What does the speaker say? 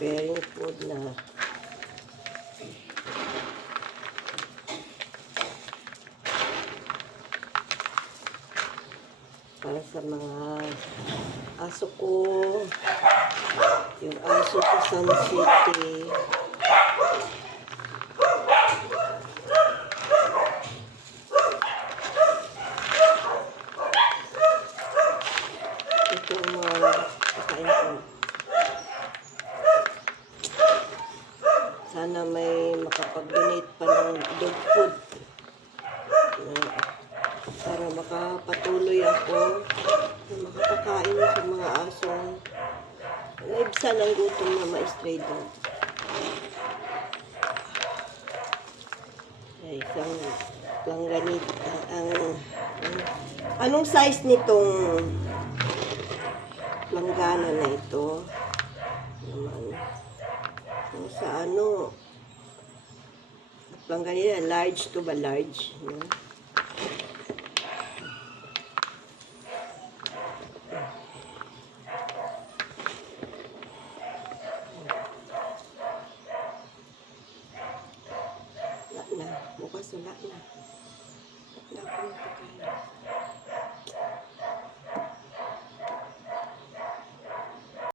preparing food na. Para sa mga aso ko. Yung aso sa Sun City. Ito ang mga pakain ko. Sana may makapag-donate pa ng dog food. Para makapatuloy ako na makapakain sa mga asong naibsan ang gutom na ma-stray dog. Isang langganita. Anong size nitong langgana na ito? Naman. Sa ano? Langganita, large to ba large? No? Bukas wala na. Wala akong pagkain.